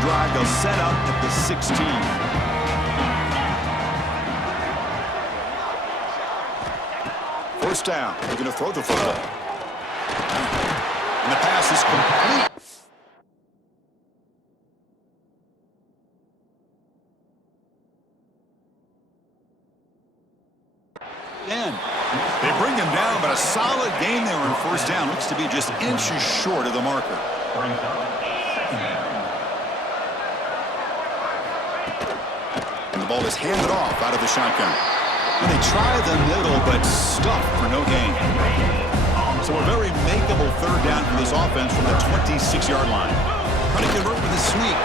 drive. They'll set up at the 16. First down. They're going to throw the football. And the pass is complete. And they bring him down, but a solid gain there on first down. Looks to be just inches short of the marker. And the ball is handed off out of the shotgun. And they try the middle, but stuffed for no gain. So a very makeable third down for this offense from the 26-yard line. Trying to convert with a sweep.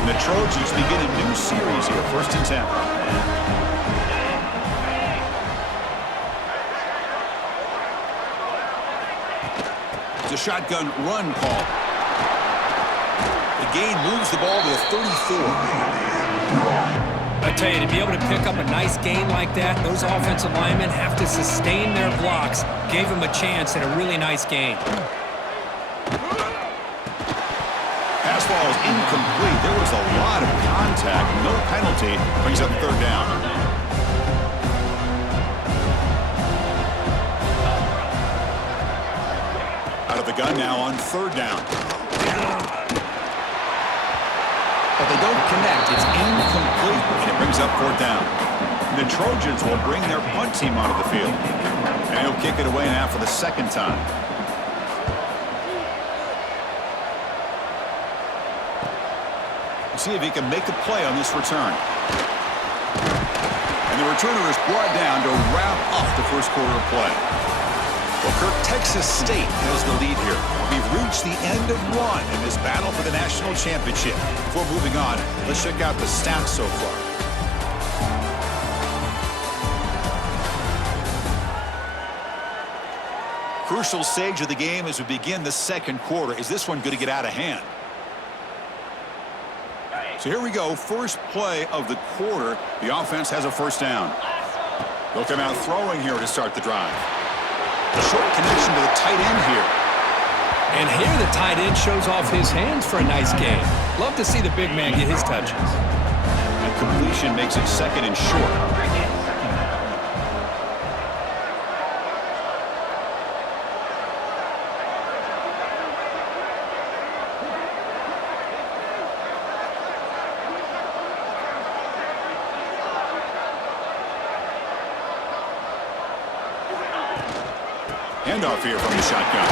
And the Trojans begin a new series here, 1st and 10. It's a shotgun run call. The gain moves the ball to the 34. I tell you, to be able to pick up a nice gain like that, those offensive linemen have to sustain their blocks. Gave him a chance at a really nice gain. Pass ball is incomplete. There was a lot of contact. No penalty. Brings up third down. Out of the gun now on third down. But they don't connect. It's incomplete. And it brings up fourth down. The Trojans will bring their punt team onto the field. And he'll kick it away now for the second time. See if he can make a play on this return. And the returner is brought down to wrap up the first quarter of play. Well, Kirk, Texas State has the lead here. We've reached the end of one in this battle for the national championship. Before moving on, let's check out the stats so far. Crucial stage of the game as we begin the second quarter. Is this one going to get out of hand? So here we go, first play of the quarter. The offense has a first down. They'll come out throwing here to start the drive. A short connection to the tight end here. And here the tight end shows off his hands for a nice gain. Love to see the big man get his touches. And completion makes it second and short. Handoff here from the shotgun.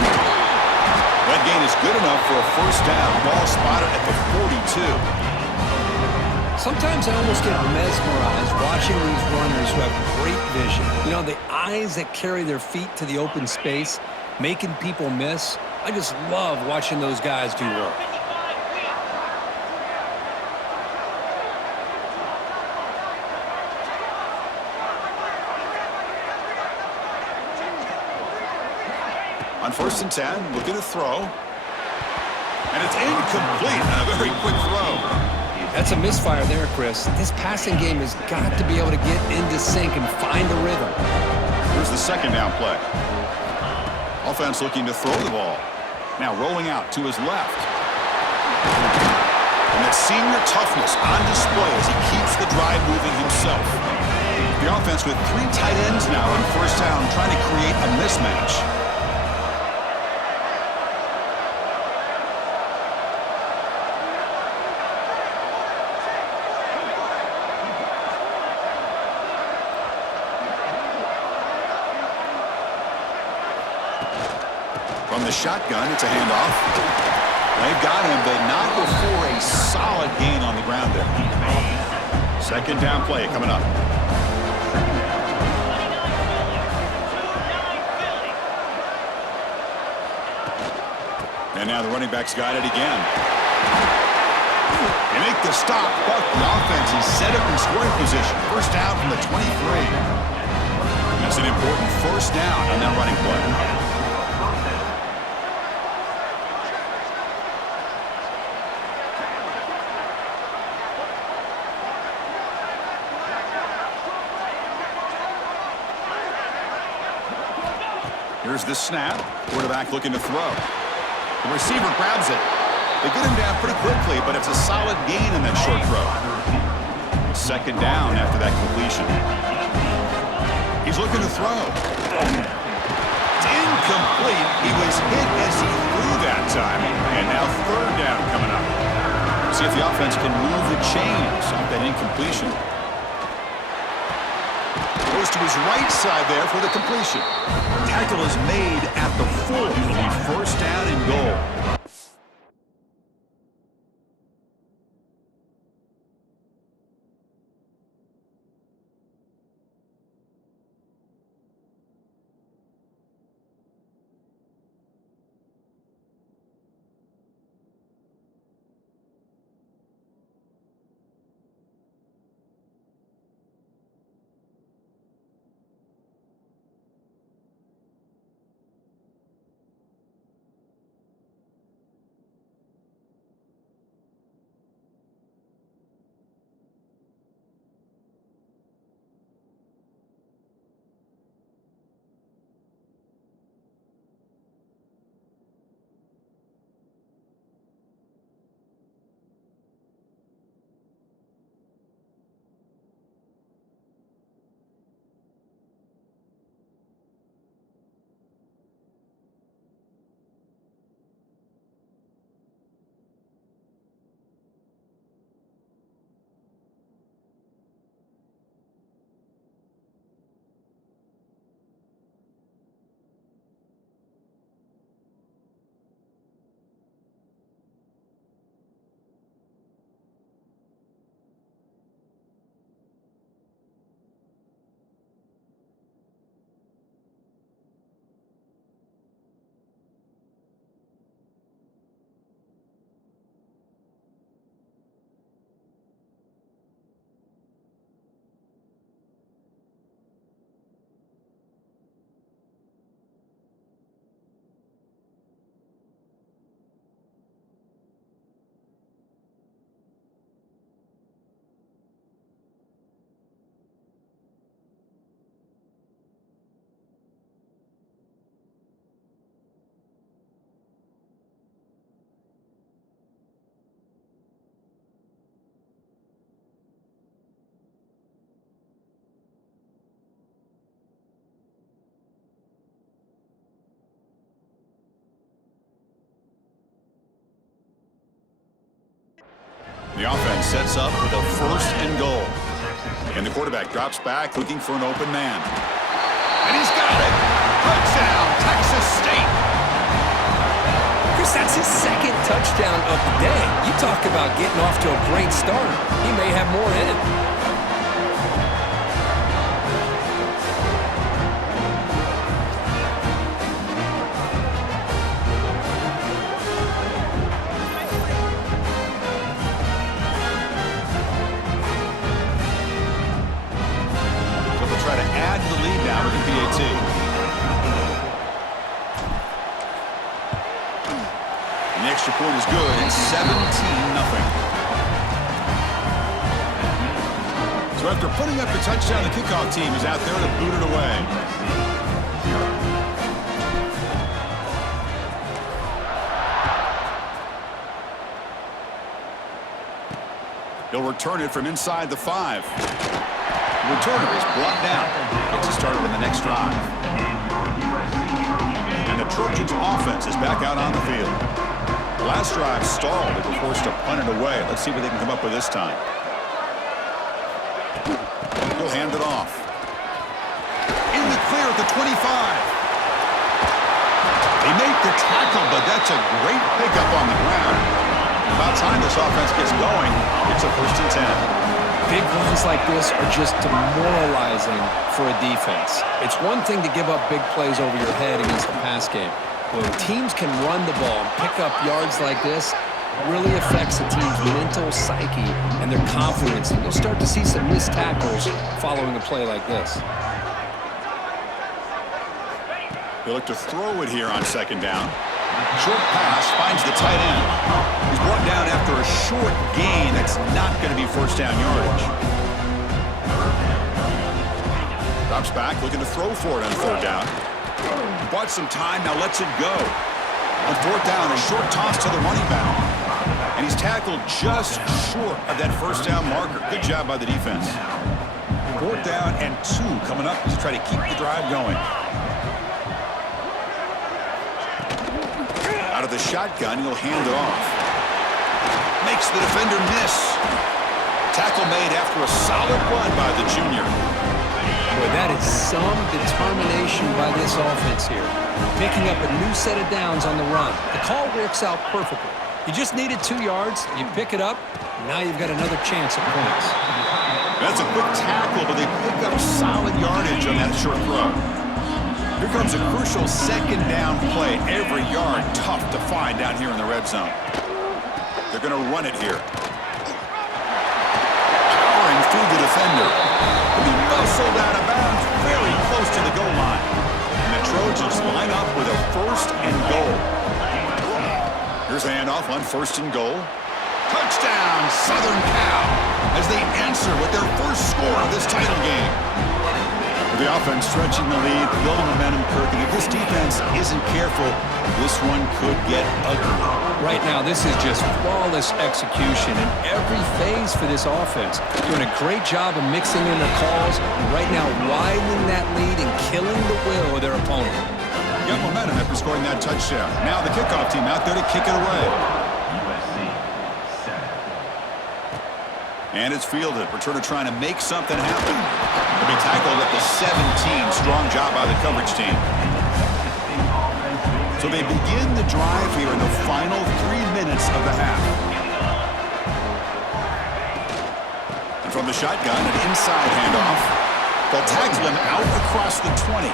That gain is good enough for a first down. Ball spotted at the 42. Sometimes I almost get mesmerized watching these runners who have great vision. You know, the eyes that carry their feet to the open space, making people miss. I just love watching those guys do work. On 1st and 10, looking to throw. And it's incomplete on a very quick throw. That's a misfire there, Chris. This passing game has got to be able to get into sync and find a rhythm. Here's the second down play. Offense looking to throw the ball. Now rolling out to his left. And that senior toughness on display as he keeps the drive moving himself. The offense with 3 tight ends now on first down trying to create a mismatch. From the shotgun, it's a handoff. They've got him, but not before a solid gain on the ground there. Second down play coming up. And now the running back's got it again. They make the stop, but the offense is set up in scoring position. First down from the 23. That's an important first down on that running play. Here's the snap. Quarterback looking to throw. The receiver grabs it. They get him down pretty quickly, but it's a solid gain in that short throw. Second down after that completion. He's looking to throw. It's incomplete. He was hit as he threw that time. And now third down coming up. See if the offense can move the chains off that incompletion. Goes to his right side there for the completion. Tackle is made at the 40. It'll be first down and goal. The offense sets up with a first and goal. And the quarterback drops back looking for an open man. And he's got it. Touchdown, Texas State. Chris, that's his second touchdown of the day. You talk about getting off to a great start. He may have more in it. Point is good. It's 17-0. So after putting up the touchdown, the kickoff team is out there to boot it away. He'll return it from inside the 5. The returner is brought down. Gets us started in the next drive. And the Trojans offense is back out on the field. Last drive stalled. They were forced to punt it away. Let's see what they can come up with this time. He'll hand it off. In the clear at the 25. They make the tackle, but that's a great pickup on the ground. About time this offense gets going. It's a first and 10. Big runs like this are just demoralizing for a defense. It's one thing to give up big plays over your head against the pass game. When teams can run the ball and pick up yards like this, it really affects the team's mental psyche and their confidence. And you'll start to see some missed tackles following a play like this. They look to throw it here on second down. Short pass finds the tight end. He's brought down after a short gain. That's not going to be first down yardage. Drops back, looking to throw for it on third down. Bought some time, now lets it go. On fourth down, a short toss to the running back. And he's tackled just short of that first down marker. Good job by the defense. Fourth down and 2 coming up as you try to keep the drive going. Out of the shotgun, he'll hand it off. Makes the defender miss. Tackle made after a solid run by the junior. Boy, that is some determination by this offense here. Picking up a new set of downs on the run. The call works out perfectly. You just needed 2 yards. You pick it up. Now you've got another chance at points. That's a quick tackle, but they pick up solid yardage on that short throw. Here comes a crucial second down play. Every yard tough to find down here in the red zone. They're going to run it here. Powering through the defender. He muscled out of bounds very close to the goal line. And the Trojans line up with a first and goal. Here's a handoff on first and goal. Touchdown, Southern Cal, as they answer with their first score of this title game. The offense stretching the lead, building momentum, Kirk. And if this defense isn't careful, this one could get ugly. Right now, this is just flawless execution in every phase for this offense. Doing a great job of mixing in their calls. Right now, widening that lead and killing the will of their opponent. Got momentum after scoring that touchdown. Now the kickoff team out there to kick it away. And it's fielded. Returner trying to make something happen. They'll be tackled at the 17. Strong job by the coverage team. So they begin the drive here in the final 3 minutes of the half. And from the shotgun, an inside handoff. They'll tackle him out across the 20.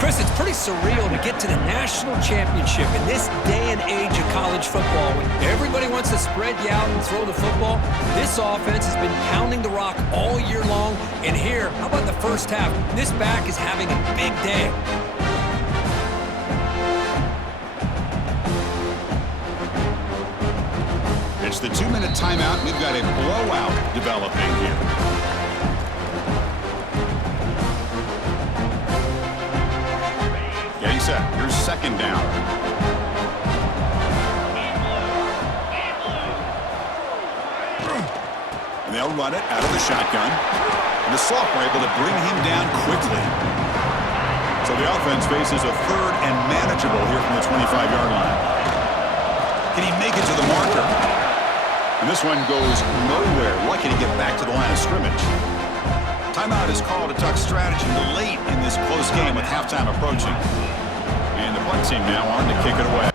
Chris, it's pretty surreal to get to the national championship in this day and age of college football when everybody wants to spread you out and throw the football. This offense has been pounding the rock all year long. And here, how about the first half? This back is having a big day. It's the 2-minute timeout. We've got a blowout developing here. Here's second down. And they'll run it out of the shotgun. And the sophomore able to bring him down quickly. So the offense faces a third and manageable here from the 25-yard line. Can he make it to the marker? And this one goes nowhere. Lucky to get back to the line of scrimmage. Timeout is called to talk strategy late in this close game with halftime approaching. And the punt team now on to kick it away.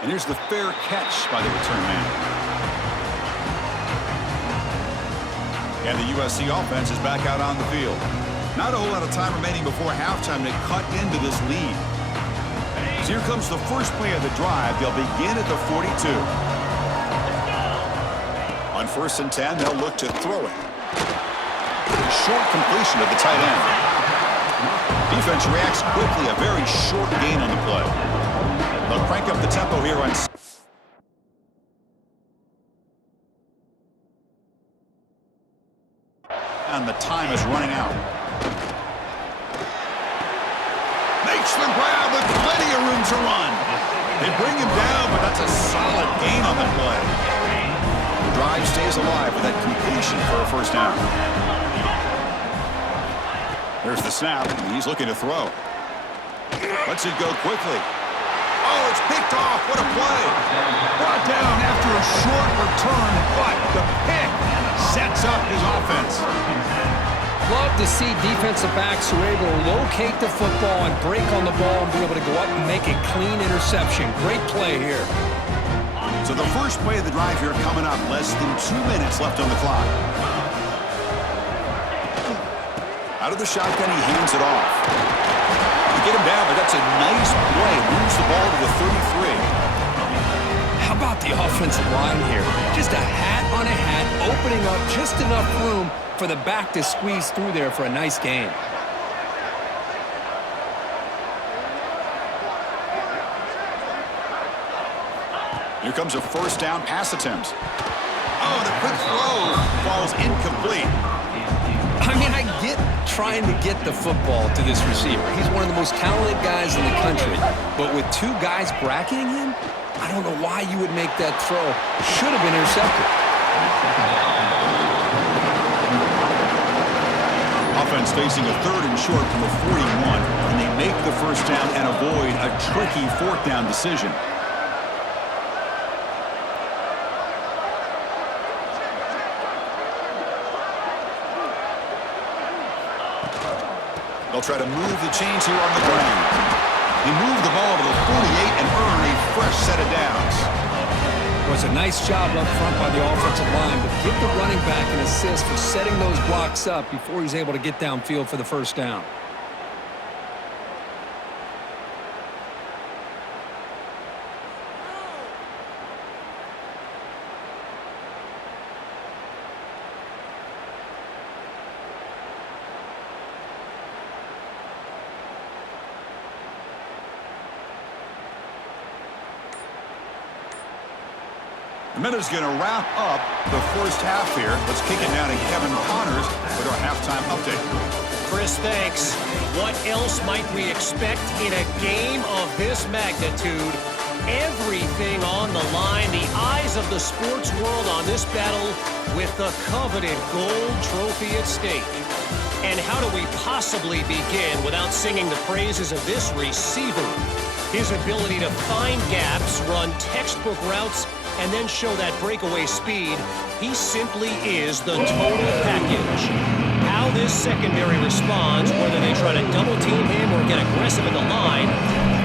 And here's the fair catch by the return man. And the USC offense is back out on the field. Not a whole lot of time remaining before halftime to cut into this lead. So here comes the first play of the drive. They'll begin at the 42. On 1st and 10, they'll look to throw it. A short completion of the tight end. Defense reacts quickly. A very short gain on the play. They'll crank up the tempo here on... And the time is running out. Makes the grab with plenty of room to run. They bring him down, but that's a solid gain on the play. The drive stays alive with that completion for a first down. There's the snap. He's looking to throw. Lets it go quickly. Oh, it's picked off. What a play. Brought down after a short return, but the pick sets up his offense. Love to see defensive backs who are able to locate the football and break on the ball and be able to go up and make a clean interception. Great play here. So the first play of the drive here coming up. Less than 2 minutes left on the clock. Out of the shotgun, he hands it off. To get him down, but that's a nice play. Moves the ball to the 33. How about the offensive line here? Just a hat on a hat, opening up just enough room for the back to squeeze through there for a nice gain. Here comes a first down pass attempt. Oh, the quick throw falls incomplete. I mean, I get trying to get the football to this receiver. He's one of the most talented guys in the country. But with two guys bracketing him, I don't know why you would make that throw. Should have been intercepted. Offense facing a 3rd and short from the 41, and they make the first down and avoid a tricky 4th down decision. They'll try to move the chains here on the ground. They move the ball to the 48 and earn a fresh set of downs. It was a nice job up front by the offensive line, but give the running back an assist for setting those blocks up before he's able to get downfield for the first down. The minute's going to wrap up the first half here. Let's kick it down to Kevin Connors with our halftime update. Chris, thanks. What else might we expect in a game of this magnitude? Everything on the line. The eyes of the sports world on this battle with the coveted gold trophy at stake. And how do we possibly begin without singing the praises of this receiver? His ability to find gaps, run textbook routes, and then show that breakaway speed. He simply is the total package. How this secondary responds, whether they try to double team him or get aggressive in the line,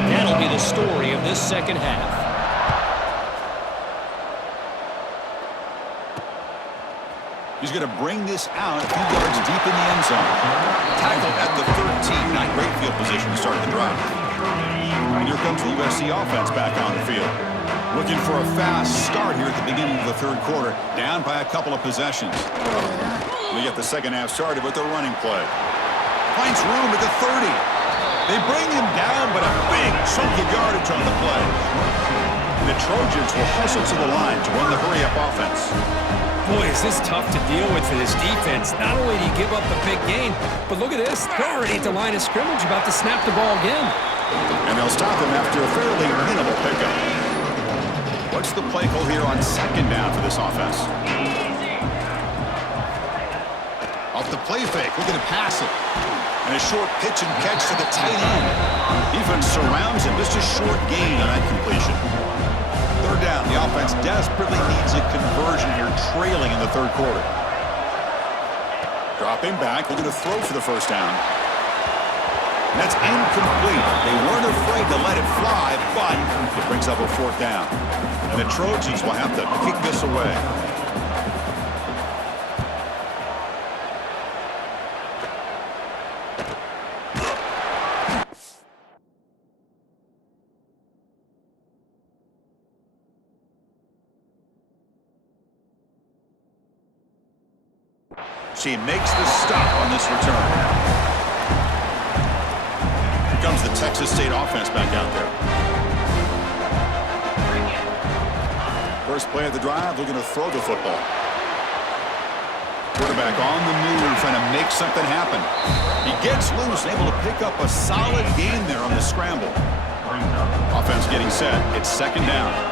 that'll be the story of this second half. He's going to bring this out a few yards deep in the end zone. Tackled at the 13, not great field position to start the drive. And here comes the USC offense back on the field. Looking for a fast start here at the beginning of the 3rd quarter, down by a couple of possessions. We get the second half started with the running play. Finds room at the 30. They bring him down, but a big chunk of yardage on the play. The Trojans will hustle to the line to run the hurry-up offense. Boy, is this tough to deal with for this defense. Not only do you give up the big gain, but look at this. They're already at the line of scrimmage, about to snap the ball again. And they'll stop him after a fairly minimal pickup. What's the play call here on 2nd down for this offense? Off the play fake, looking to pass it. And a short pitch and catch to the tight end. Defense surrounds him, just a short gain on that completion. 3rd down, the offense desperately needs a conversion here, trailing in the 3rd quarter. Dropping back, looking to throw for the first down. That's incomplete. They weren't afraid to let it fly, but it brings up a fourth down. And the Trojans will have to kick this away. She makes the stop on this return. Here comes the Texas State offense back out there. First play of the drive, looking to throw the football. Quarterback on the move, trying to make something happen. He gets loose, able to pick up a solid gain there on the scramble. Offense getting set. It's second down.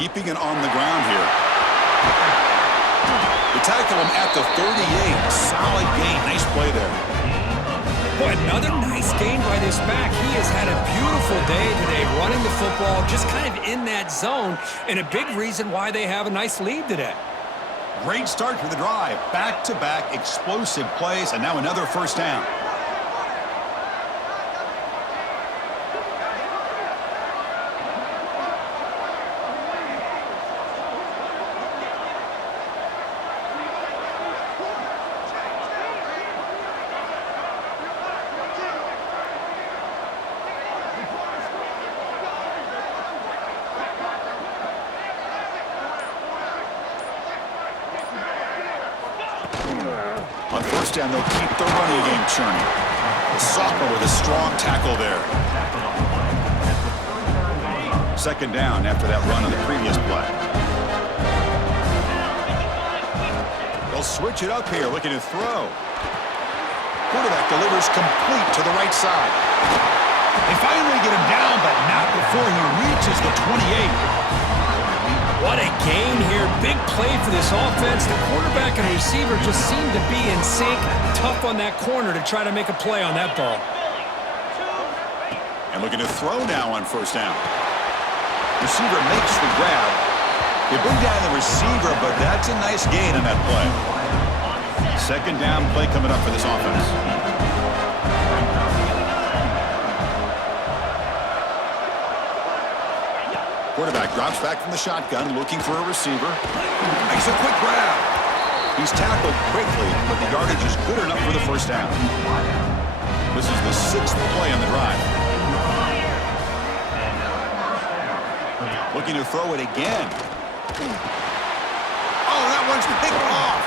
Keeping it on the ground here. They tackle him at the 38. Solid gain. Nice play there. Boy, another nice gain by this back. He has had a beautiful day today running the football, just kind of in that zone, and a big reason why they have a nice lead today. Great start for the drive. Back-to-back explosive plays, and now another first down. On first down, they'll keep the running game churning. Sophomore with a strong tackle there. Second down after that run on the previous play. They'll switch it up here, looking to throw. Quarterback delivers complete to the right side. They finally get him down, but not before he reaches the 28. What a gain here. Big play for this offense. The quarterback and receiver just seem to be in sync. Tough on that corner to try to make a play on that ball. And looking to throw now on first down. Receiver makes the grab. They bring down the receiver, but that's a nice gain on that play. Second down play coming up for this offense. Quarterback drops back from the shotgun, looking for a receiver. Makes a quick grab. He's tackled quickly, but the yardage is good enough for the first down. This is the sixth play on the drive. Looking to throw it again. Oh, that one's picked off.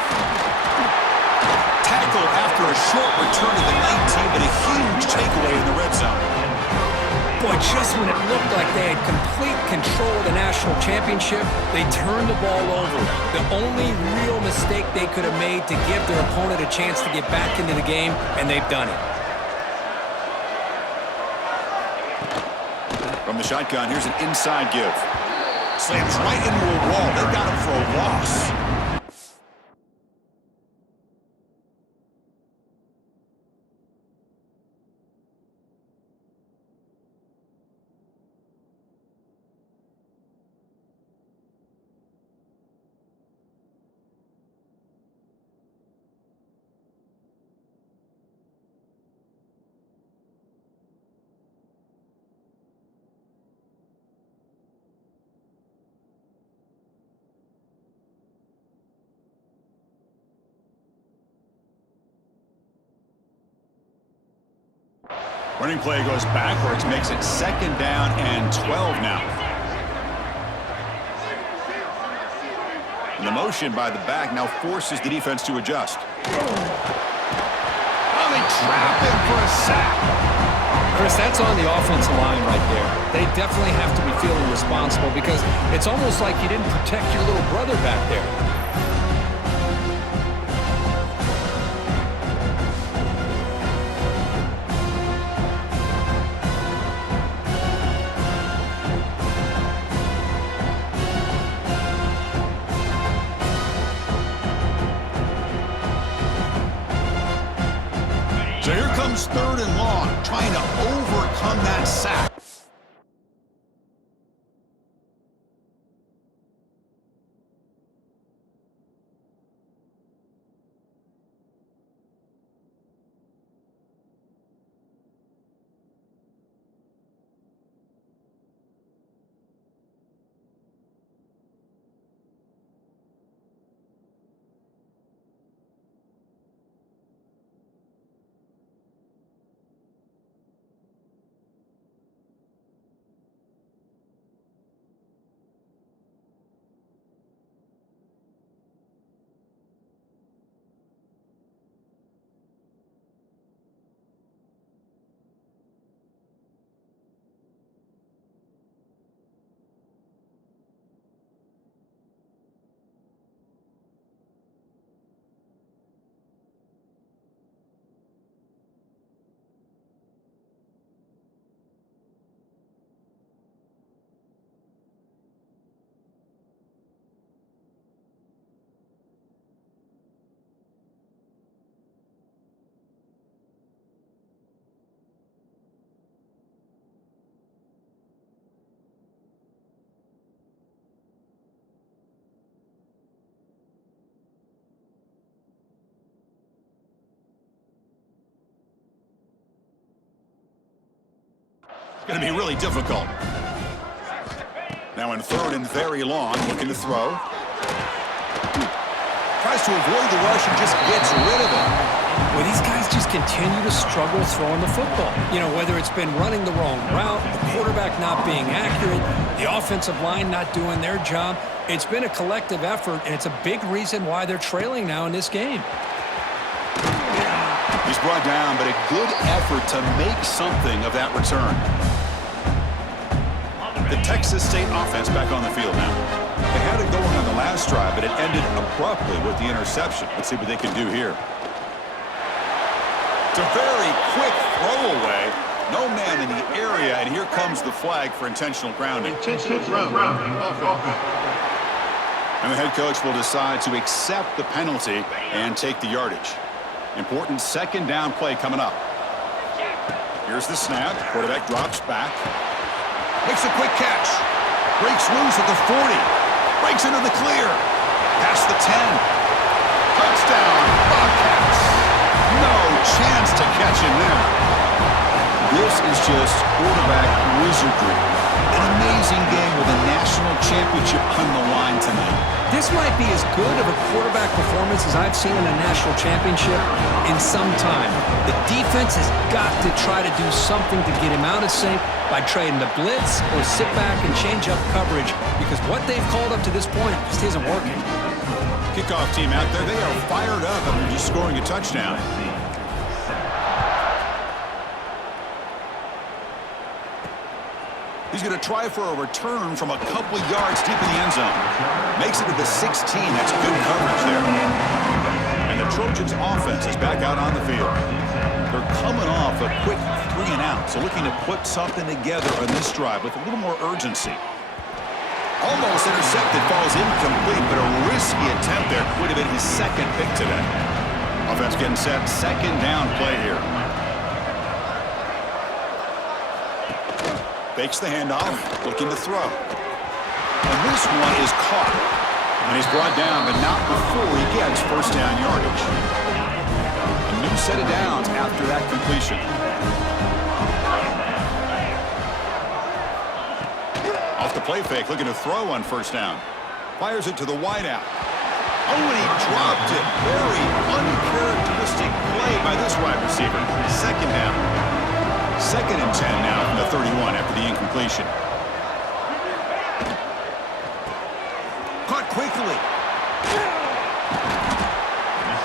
Tackled after a short return to the 19, but a huge takeaway in the red zone. Boy, just when it looked like they had complete control of the national championship, they turned the ball over. The only real mistake they could have made to give their opponent a chance to get back into the game, and they've done it. From the shotgun, here's an inside give. Slams right into a wall. They got him for a loss. Running play goes backwards, makes it 2nd down and 12 now. And the motion by the back now forces the defense to adjust. Oh, they trap him for a sack. Chris, that's on the offensive line right there. They definitely have to be feeling responsible because it's almost like you didn't protect your little brother back there. So here comes 3rd and long, trying to overcome that sack. It's going to be really difficult. Now in 3rd and very long, looking to throw. Tries to avoid the rush and just gets rid of it. Well, these guys just continue to struggle throwing the football. You know, whether it's been running the wrong route, the quarterback not being accurate, the offensive line not doing their job. It's been a collective effort, and it's a big reason why they're trailing now in this game. He's brought down, but a good effort to make something of that return. The Texas State offense back on the field now. They had it going on the last drive, but it ended abruptly with the interception. Let's see what they can do here. It's a very quick throwaway. No man in the area, and here comes the flag for intentional grounding. Intentional grounding. And the head coach will decide to accept the penalty and take the yardage. Important 2nd down play coming up. Here's the snap. Quarterback drops back. Makes a quick catch. Breaks loose at the 40. Breaks into the clear. Past the 10. Touchdown, Bobcats. No chance to catch him there. This is just quarterback wizardry. An amazing game with a national championship on the line tonight. This might be as good of a quarterback performance as I've seen in a national championship in some time. The defense has got to try to do something to get him out of sync by trading the blitz or sit back and change up coverage because what they've called up to this point just isn't working. Kickoff team out there, they are fired up after just scoring a touchdown. He's going to try for a return from a couple yards deep in the end zone. Makes it to the 16. That's good coverage there. And the Trojans' offense is back out on the field. They're coming off a quick 3 and out, so looking to put something together on this drive with a little more urgency. Almost intercepted, falls incomplete, but a risky attempt there. Would have been his 2nd pick today. Offense getting set, 2nd down play here. Fakes the handoff, looking to throw. And this one is caught. And he's brought down, but not before he gets 1st down yardage. A new set of downs after that completion. Off the play fake, looking to throw on 1st down. Fires it to the wideout. Oh, and he dropped it. Very uncharacteristic play by this wide receiver. 2nd down. 2nd and 10 now from the 31 after the incompletion. Caught quickly.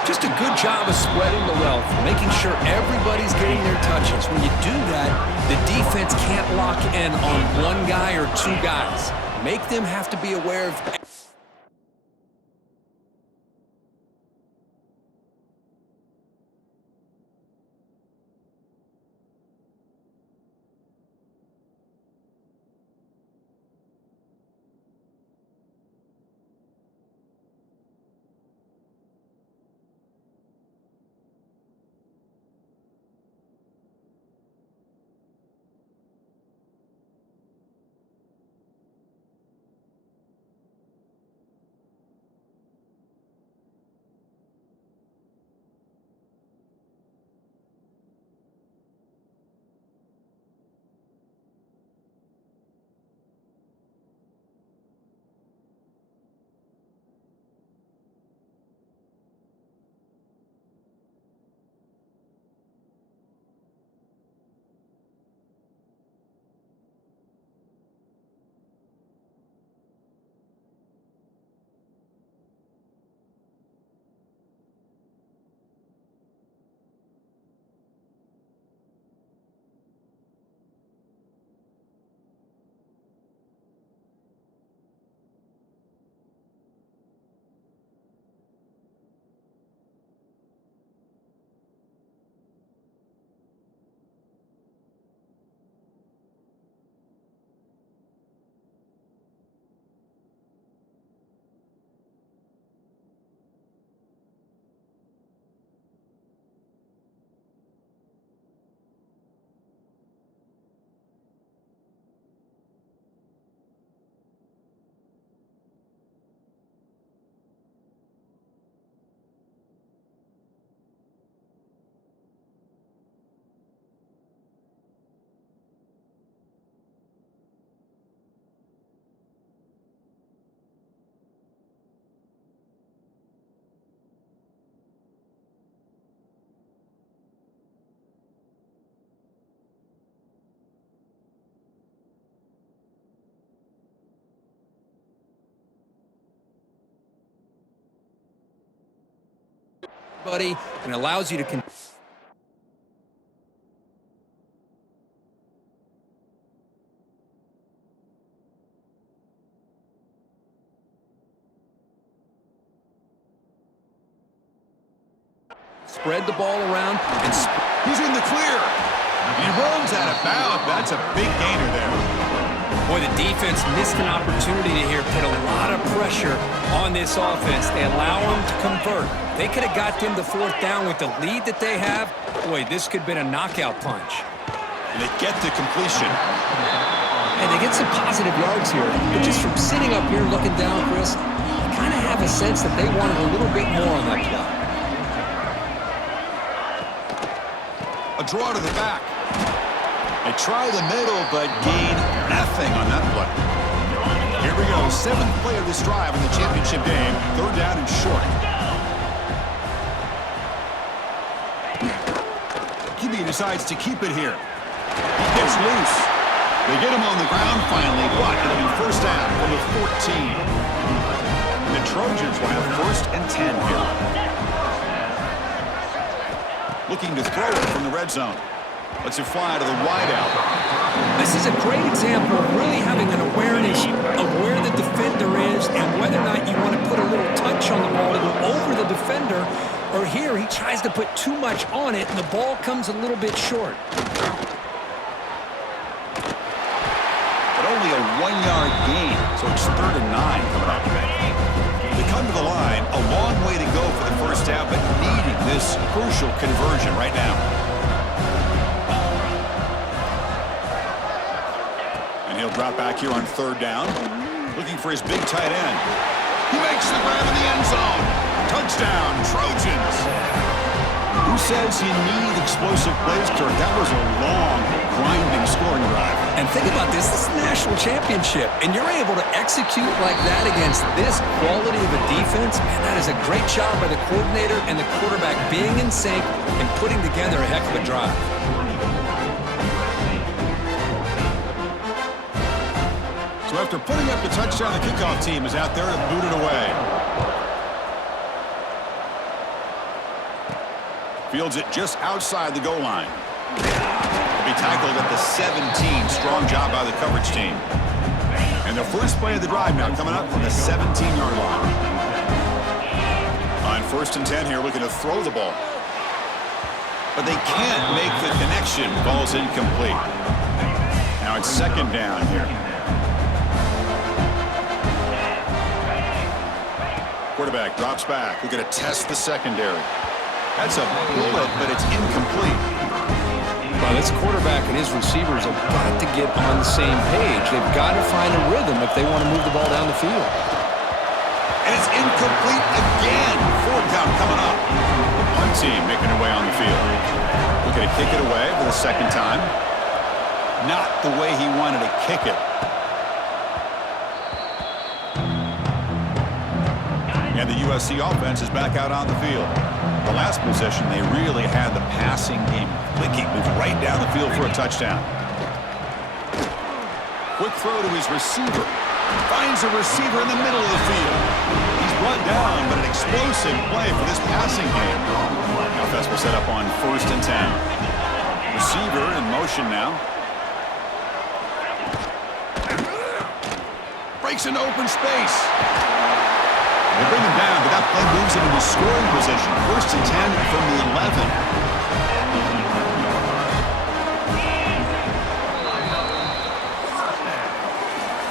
Just a good job of spreading the wealth, making sure everybody's getting their touches. When you do that, the defense can't lock in on one guy or two guys. Make them have to be aware of... Buddy, and allows you to spread the ball around and he's in the clear. He runs out of bounds. That's a big gainer there. Boy, the defense missed an opportunity here, put a lot of pressure on this offense. They allow them to convert. They could have got them the 4th down with the lead that they have. Boy, this could have been a knockout punch. And they get to completion. And they get some positive yards here. But just from sitting up here looking down, Chris, I kind of have a sense that they wanted a little bit more on that play. A draw to the back. They try the middle, but gain nothing on that play. Here we go. 7th play of this drive in the championship game. 3rd down and short. QB decides to keep it here. He gets loose. They get him on the ground finally, but it'll be 1st down from the 14. The Trojans will have 1st and 10 here. Looking to throw it from the red zone. Lets it fly to the wideout. This is a great example of really having an awareness of where the defender is and whether or not you want to put a little touch on the ball to go over the defender, or here he tries to put too much on it and the ball comes a little bit short. But only a 1-yard gain, so it's 3rd and 9 coming up. They come to the line, a long way to go for the 1st down, but needing this crucial conversion right now. He'll drop back here on 3rd down, looking for his big tight end. He makes the grab in the end zone. Touchdown, Trojans. Who says you need explosive plays, Kirk? That was a long, grinding scoring drive. And think about this. This is the national championship, and you're able to execute like that against this quality of a defense. Man, that is a great job by the coordinator and the quarterback being in sync and putting together a heck of a drive. So after putting up the touchdown, the kickoff team is out there to boot it away. Fields it just outside the goal line. He'll be tackled at the 17. Strong job by the coverage team. And the first play of the drive now coming up from the 17-yard line. On 1st and 10 here, looking to throw the ball. But they can't make the connection. Ball's incomplete. Now it's 2nd down here. Quarterback drops back. We're going to test the secondary. That's a bullet, but it's incomplete. Well, this quarterback and his receivers have got to get on the same page. They've got to find a rhythm if they want to move the ball down the field. And it's incomplete again. 4th down coming up. The punt team making their way on the field. Looking to kick it away for the 2nd time. Not the way he wanted to kick it. And the USC offense is back out on the field. The last possession, they really had the passing game clicking. Moved right down the field for a touchdown. Quick throw to his receiver. Finds a receiver in the middle of the field. He's brought down, but an explosive play for this passing game. Now Fesper set up on 1st and 10. Receiver in motion now. Breaks into open space. They bring him down, but that play moves him into scoring position. 1st and 10 from the 11.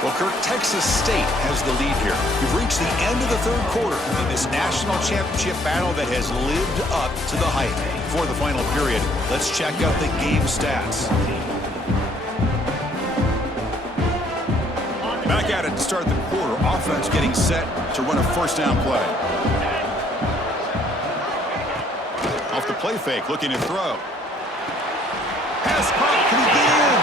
Well, Kirk, Texas State has the lead here. We've reached the end of the 3rd quarter in this national championship battle that has lived up to the hype. Before the final period, let's check out the game stats. Back at it to start the quarter. Offense getting set to run a 1st down play. Off the play fake, looking to throw. Pass caught, can he get in?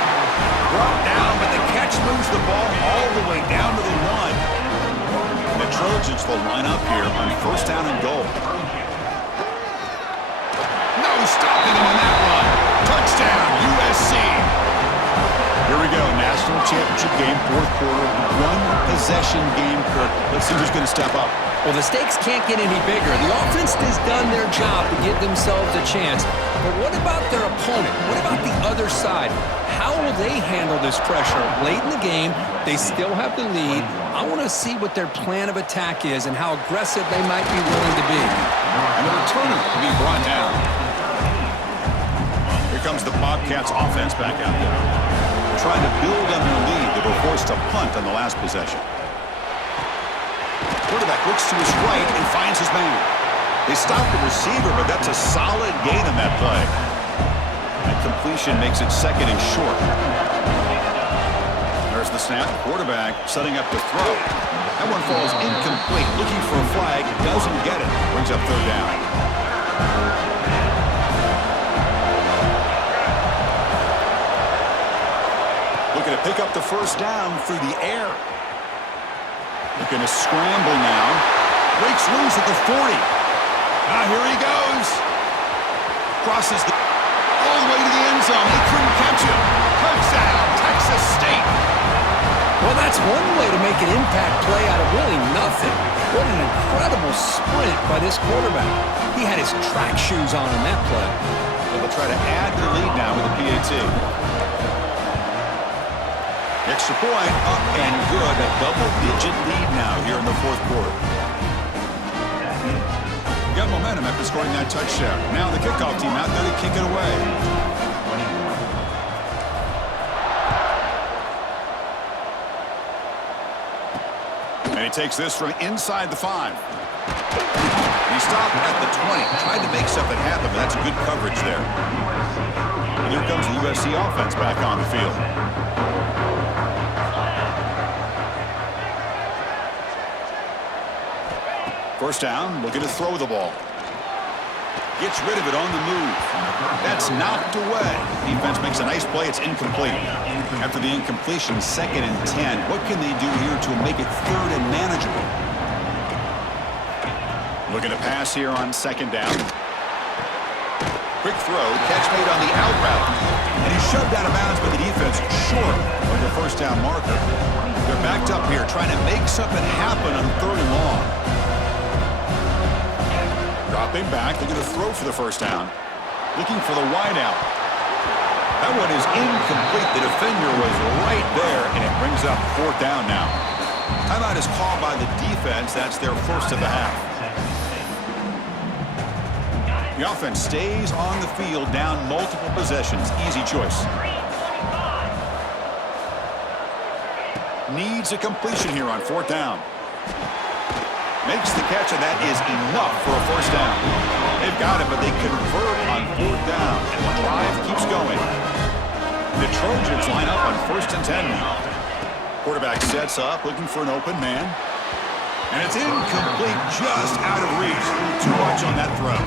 Brought down, but the catch moves the ball all the way down to the 1. The Trojans will line up here on 1st down and goal. No stopping him on that one. Touchdown, USC. Here we go, national championship game, 4th quarter, 1-possession game, Kirk. Let's see who's going to step up. Well, the stakes can't get any bigger. The offense has done their job to give themselves a chance. But what about their opponent? What about the other side? How will they handle this pressure? Late in the game, they still have the lead. I want to see what their plan of attack is and how aggressive they might be willing to be. And the returner will be brought down. Here comes the Bobcats offense back out there. Trying to build on their lead. They were forced to punt on the last possession. Quarterback looks to his right and finds his man. They stopped the receiver, but that's a solid gain on that play. That completion makes it 2nd and short. There's the snap. Quarterback setting up to throw. That one falls incomplete. Looking for a flag. Doesn't get it. Brings up 3rd down. Looking to pick up the 1st down through the air. Looking to scramble now. Breaks loose at the 40. Here he goes. Crosses all the way to the end zone. They couldn't catch him. Touchdown, Texas State. Well, that's one way to make an impact play out of really nothing. What an incredible sprint by this quarterback. He had his track shoes on in that play. So they'll try to add the lead now with a PAT. Extra point, up and good. A double-digit lead now here in the 4th quarter. Got momentum after scoring that touchdown. Now the kickoff team out there to kick it away. And he takes this from inside the 5. He stopped at the 20. Tried to make something happen, but that's good coverage there. And here comes the USC offense back on the field. First down, looking to throw the ball. Gets rid of it on the move. That's knocked away. Defense makes a nice play. It's incomplete. After the incompletion, 2nd and 10. What can they do here to make it 3rd and manageable? Looking to pass here on 2nd down. Quick throw. Catch made on the out route. And he's shoved out of bounds by the defense short of the first down marker. They're backed up here trying to make something happen on 3rd and long. Dropping back, looking to throw for the first down. Looking for the wide out. That one is incomplete. The defender was right there, and it brings up 4th down now. Timeout is called by the defense. That's their first of the half. The offense stays on the field, down multiple possessions. Easy choice. Needs a completion here on 4th down. Makes the catch, and that is enough for a first down. They've got it, but they convert on 4th down, and the drive keeps going. The Trojans line up on 1st and 10 now. Quarterback sets up, looking for an open man. And it's incomplete, just out of reach. Too much on that throw.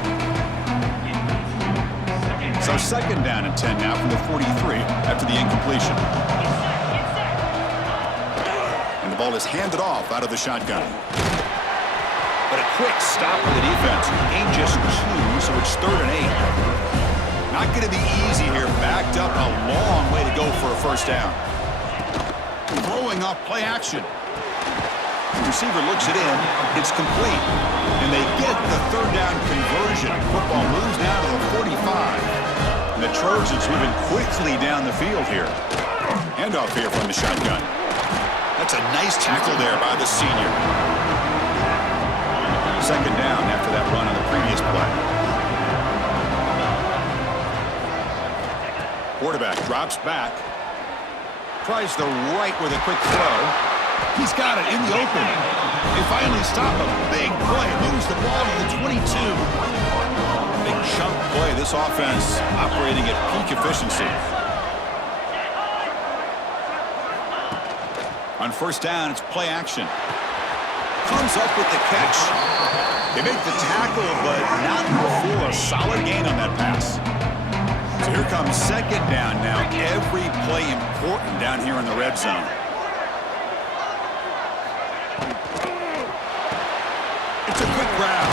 So 2nd down and 10 now from the 43 after the incompletion. And the ball is handed off out of the shotgun. But a quick stop for the defense. Gain just 2, so it's 3rd and 8. Not going to be easy here. Backed up a long way to go for a first down. Throwing off play action. The receiver looks it in. It's complete. And they get the 3rd down conversion. Football moves now to the 45. And the Trojans moving quickly down the field here. Handoff here from the shotgun. That's a nice tackle there by the senior. 2nd down after that run on the previous play. Quarterback drops back. Tries the right with a quick throw. He's got it in the open. They finally stop him. Big play. Moves the ball to the 22. Big chunk play. This offense operating at peak efficiency. On 1st down, it's play action. Comes up with the catch. They make the tackle, but not before a solid gain on that pass. So here comes 2nd down now. Every play important down here in the red zone. It's a quick grab.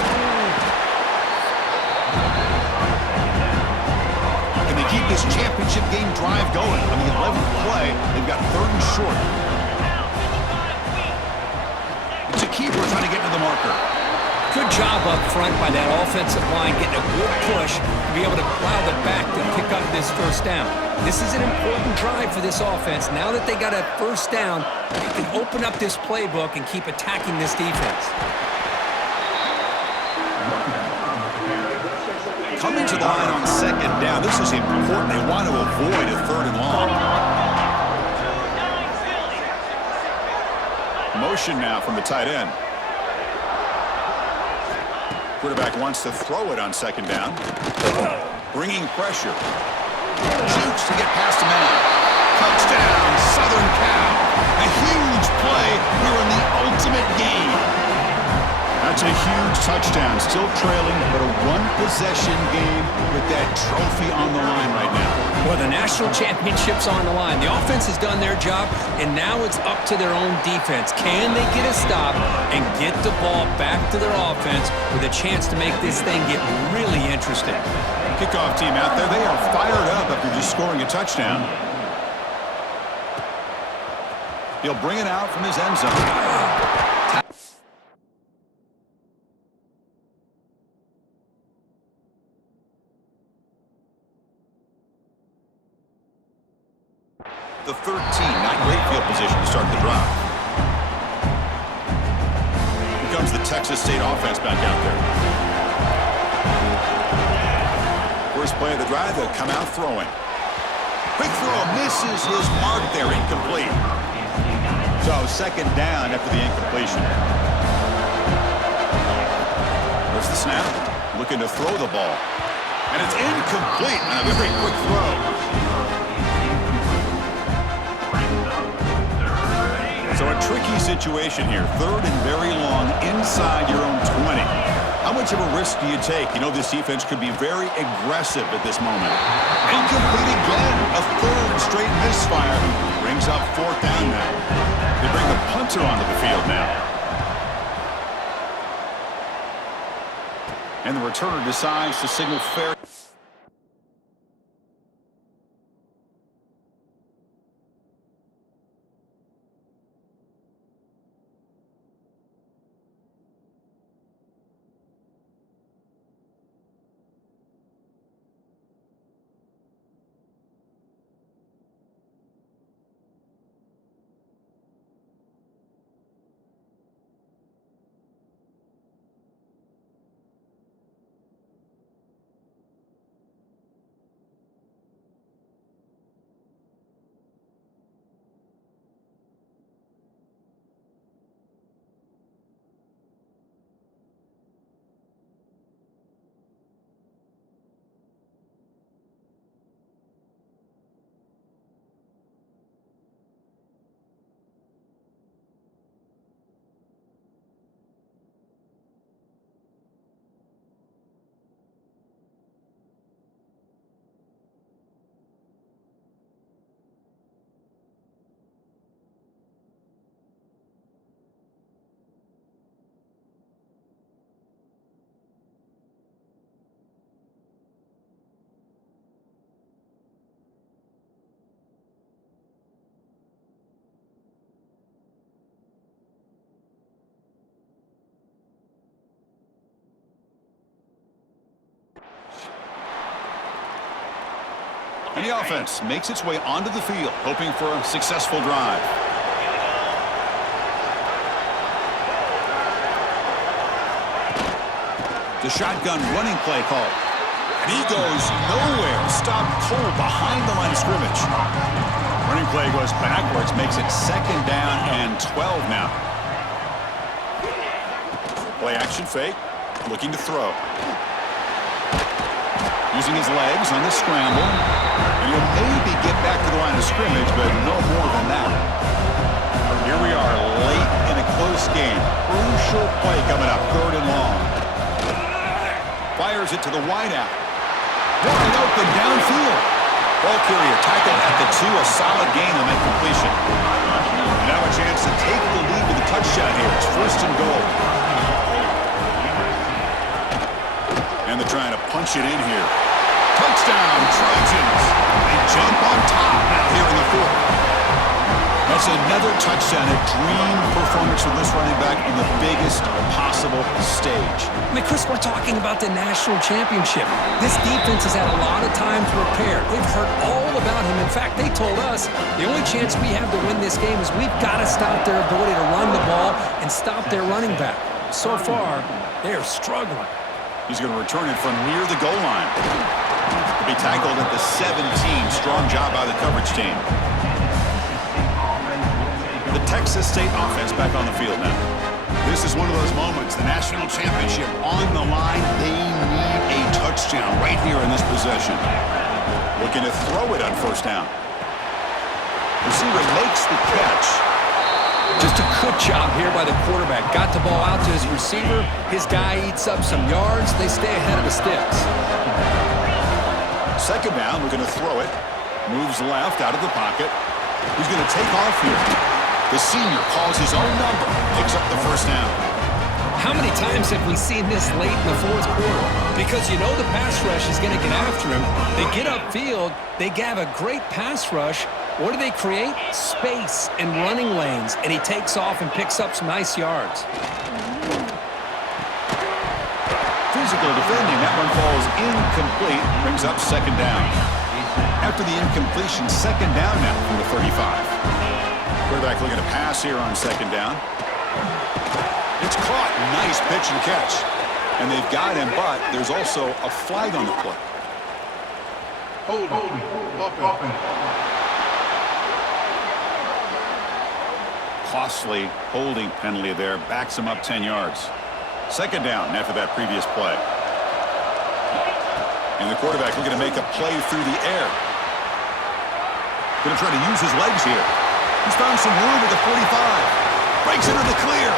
Can they keep this championship game drive going? On the 11th play, they've got 3rd and short. It's a keeper trying to get to the marker. Good job up front by that offensive line, getting a good push to be able to plow the back to pick up this first down. This is an important drive for this offense. Now that they got a first down, they can open up this playbook and keep attacking this defense. Coming to the line on 2nd down. This is important. They want to avoid a 3rd and long. Motion now from the tight end. Quarterback wants to throw it on 2nd down. Bringing pressure. Shoots to get past a man. Touchdown, Southern Cal. A huge play here in the ultimate game. That's a huge touchdown. Still trailing, but a one-possession game with that trophy on the line right now. Well, the national championship's on the line. The offense has done their job, and now it's up to their own defense. Can they get a stop and get the ball back to their offense with a chance to make this thing get really interesting? Kickoff team out there. They are fired up after just scoring a touchdown. He'll bring it out from his end zone. The 13, not great field position to start the drive. Here comes the Texas State offense back out there. First play of the drive, they'll come out throwing. Quick throw, misses his mark there, incomplete. So 2nd down after the incompletion. There's the snap, looking to throw the ball. And it's incomplete on a very quick throw. So a tricky situation here. 3rd and very long inside your own 20. How much of a risk do you take? You know this defense could be very aggressive at this moment. Incomplete again. A 3rd straight misfire. Brings up 4th down now. They bring the punter onto the field now. And the returner decides to signal fair. And the offense makes its way onto the field, hoping for a successful drive. The shotgun running play call. And he goes nowhere. Stopped cold behind the line of scrimmage. Running play goes backwards, makes it 2nd down and 12 now. Play action fake, looking to throw. Using his legs on the scramble. And he'll maybe get back to the line of scrimmage, but no more than that. Here we are, late in a close game. Crucial play coming up, 3rd and long. Fires it to the wideout. Wide open downfield. Ball carrier tackled at the 2, a solid gain on that completion. And now a chance to take the lead with a touchdown here. It's 1st and goal. And they're trying to punch it in here. Touchdown, Trojans. They jump on top now here in the 4th. That's another touchdown, a dream performance from this running back on the biggest possible stage. I mean, Chris, we're talking about the national championship. This defense has had a lot of time to prepare. They've heard all about him. In fact, they told us the only chance we have to win this game is we've got to stop their ability to run the ball and stop their running back. So far, they are struggling. He's going to return it from near the goal line. To be tackled at the 17. Strong job by the coverage team. The Texas State offense back on the field now. This is one of those moments, the national championship on the line. They need a touchdown right here in this possession. Looking to throw it on 1st down. Receiver makes the catch. Just a good job here by the quarterback. Got the ball out to his receiver. His guy eats up some yards. They stay ahead of the sticks. 2nd down, looking to throw it. Moves left out of the pocket. He's going to take off here. The senior calls his own number, picks up the 1st down. How many times have we seen this late in the 4th quarter? Because you know the pass rush is going to get after him. They get upfield. They have a great pass rush. What do they create? Space and running lanes. And he takes off and picks up some nice yards. Physical defending. That one falls incomplete. Brings up 2nd down. After the incompletion, 2nd down now from the 35. Quarterback looking to pass here on 2nd down. It's caught. Nice pitch and catch. And they've got him, but there's also a flag on the play. Hold on. Costly holding penalty there. Backs him up 10 yards. 2nd down after that previous play. And the quarterback looking to make a play through the air. Going to try to use his legs here. He's found some room at the 45. Breaks into the clear.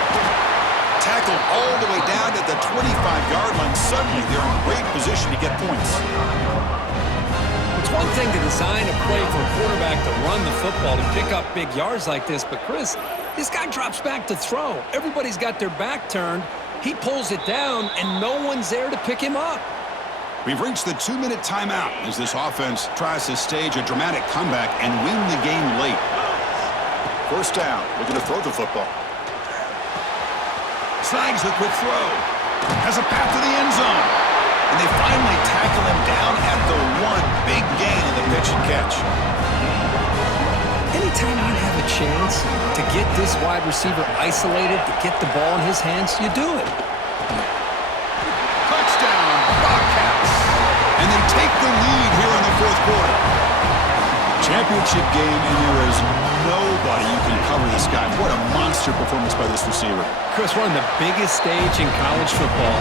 Tackled all the way down at the 25-yard line. Suddenly, they're in great position to get points. It's one thing to design a play for a quarterback to run the football, to pick up big yards like this, but Chris, this guy drops back to throw. Everybody's got their back turned. He pulls it down, and no one's there to pick him up. We've reached the 2-minute timeout as this offense tries to stage a dramatic comeback and win the game late. 1st down, looking to throw the football. Snags the quick throw. Has a path to the end zone. And they finally tackle him down at the 1. Big gain in the pitch and catch. Anytime you have a chance to get this wide receiver isolated, to get the ball in his hands, you do it. Touchdown, Bobcats. And they take the lead here in the 4th quarter. Championship game, and there is nobody you can cover this guy. What a monster performance by this receiver. Chris, we're on the biggest stage in college football,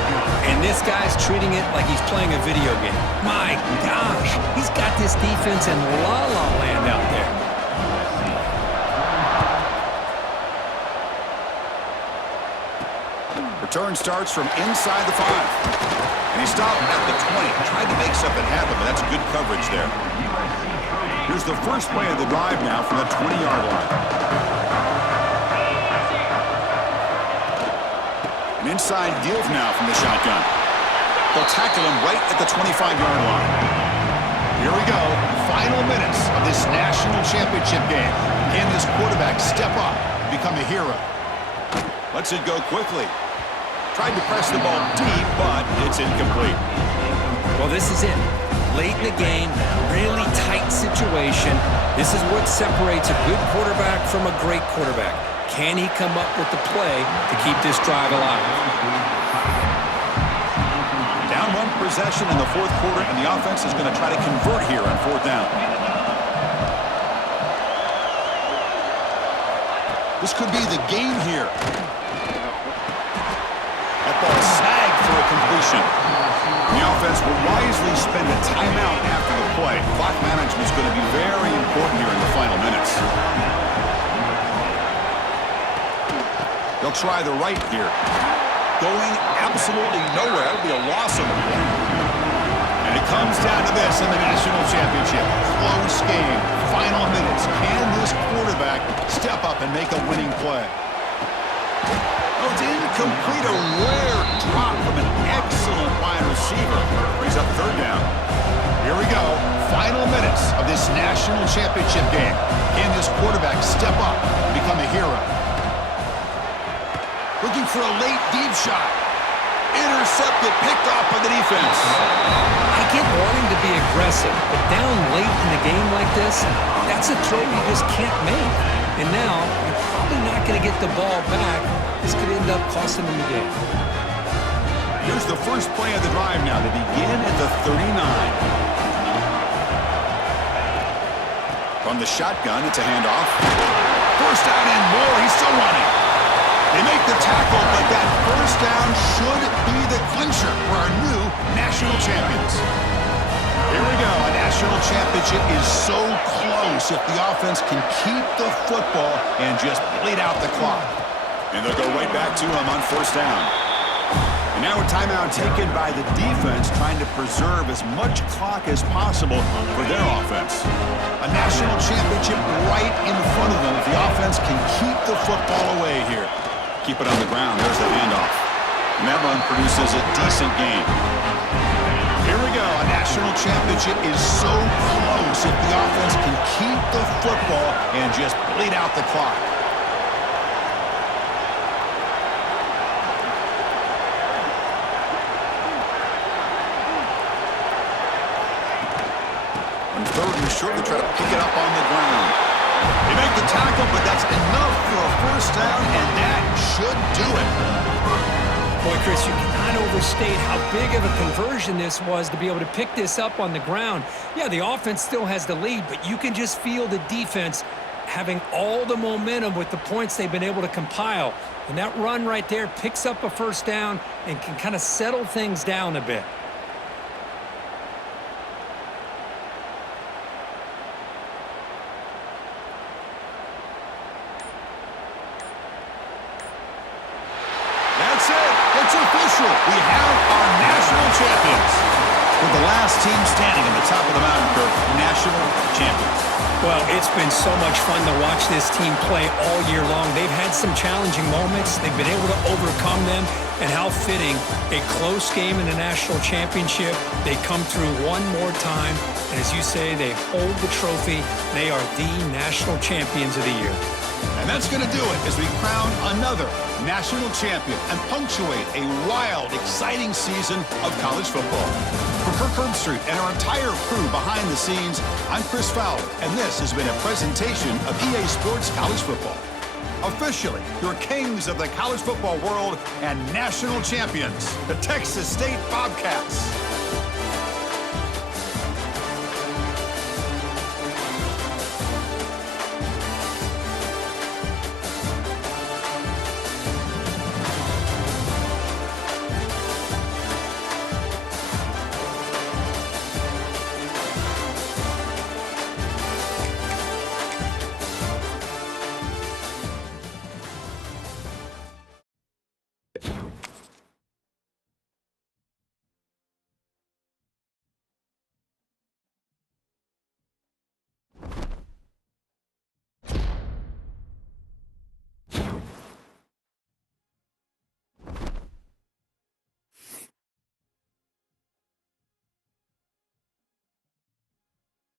and this guy's treating it like he's playing a video game. My gosh, he's got this defense in la-la land out there. Return starts from inside the 5. And he stopped at the 20. Tried to make something happen, but that's good coverage there. Here's the first play of the drive now from the 20-yard line. An inside deal now from the shotgun. They'll tackle him right at the 25-yard line. Here we go. Final minutes of this national championship game. Can this quarterback step up and become a hero? Lets it go quickly. Tried to press the ball deep, but it's incomplete. Well, this is it. Late in the game, really tight situation. This is what separates a good quarterback from a great quarterback. Can he come up with the play to keep this drive alive? Down one possession in the fourth quarter, and the offense is going to try to convert here on fourth down. This could be the game here. That ball snagged for a completion. The offense will wisely spend a timeout after the play. Clock management is going to be very important here in the final minutes. They'll try the right here. Going absolutely nowhere. It'll be a loss of the play. And it comes down to this in the national championship. Close game. Final minutes. Can this quarterback step up and make a winning play? Oh, it's incomplete. A rare drop from an excellent wide receiver. Brings up third down. Here we go. Final minutes of this national championship game. Can this quarterback step up and become a hero? Looking for a late deep shot. Intercepted, picked off by the defense. I get wanting to be aggressive, but down late in the game like this, that's a throw you just can't make. And now, you're probably not going to get the ball back. This could end up costing them the game. Here's the first play of the drive now. They begin at the 39. From the shotgun, it's a handoff. First down and more. He's still running. They make the tackle, but that first down should be the clincher for our new national champions. Here we go. A national championship is so close if the offense can keep the football and just bleed out the clock. And they'll go right back to him on first down. And now a timeout taken by the defense, trying to preserve as much clock as possible for their offense. A national championship right in front of them if the offense can keep the football away here. Keep it on the ground. There's the handoff. And that run produces a decent gain. Here we go. A national championship is so close if the offense can keep the football and just bleed out the clock. On third and short, they try to pick it up on the ground. They make the tackle, but that's enough for a first down, and that should do it. Boy, Chris, you cannot overstate how big of a conversion this was to be able to pick this up on the ground. Yeah, the offense still has the lead, but you can just feel the defense having all the momentum with the points they've been able to compile. And that run right there picks up a first down and can kind of settle things down a bit. We have our national champions. With the last team standing on the top of the mountain, Kirk, national champions. Well, it's been so much fun to watch this team play all year long. They've had some challenging moments. They've been able to overcome them. And how fitting, a close game in the national championship. They come through one more time. And as you say, they hold the trophy. They are the national champions of the year. And that's going to do it as we crown another national champion and punctuate a wild, exciting season of college football. For Kirk Herbstreit and our entire crew behind the scenes, I'm Chris Fowler, and this has been a presentation of EA Sports College Football. Officially, your kings of the college football world and national champions, the Texas State Bobcats.